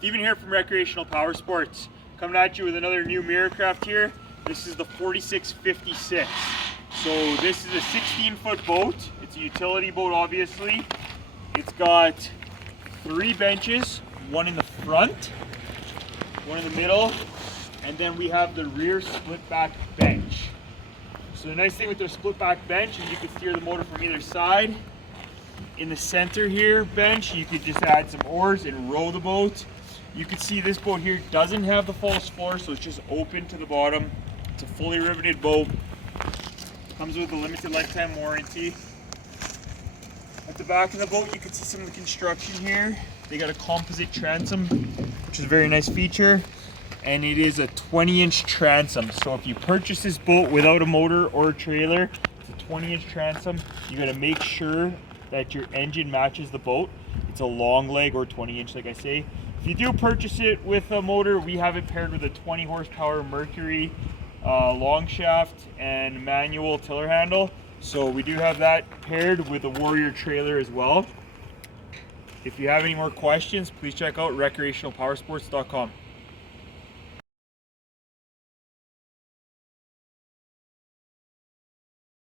Steven here from Recreational Power Sports, coming at you with another new MirroCraft here. This is the 4656. So this is a 16-foot boat. It's a utility boat, obviously. It's got 3 benches, one in the front, one in the middle, and then we have the rear split back bench. So the nice thing with the split back bench is you can steer the motor from either side. In the center here bench, you could just add some oars and row the boat. You can see this boat here doesn't have the false floor, so it's just open to the bottom. It's a fully riveted boat. Comes with a limited lifetime warranty. At the back of the boat, you can see some of the construction here. They got a composite transom, which is a very nice feature. And it is a 20-inch transom. So if you purchase this boat without a motor or a trailer, it's a 20-inch transom. You got to make sure that your engine matches the boat. It's a long leg or 20-inch, like I say. If you do purchase it with a motor, we have it paired with a 20 horsepower Mercury long shaft and manual tiller handle. So we do have that paired with a Warrior trailer as well. If you have any more questions, please check out recreationalpowersports.com.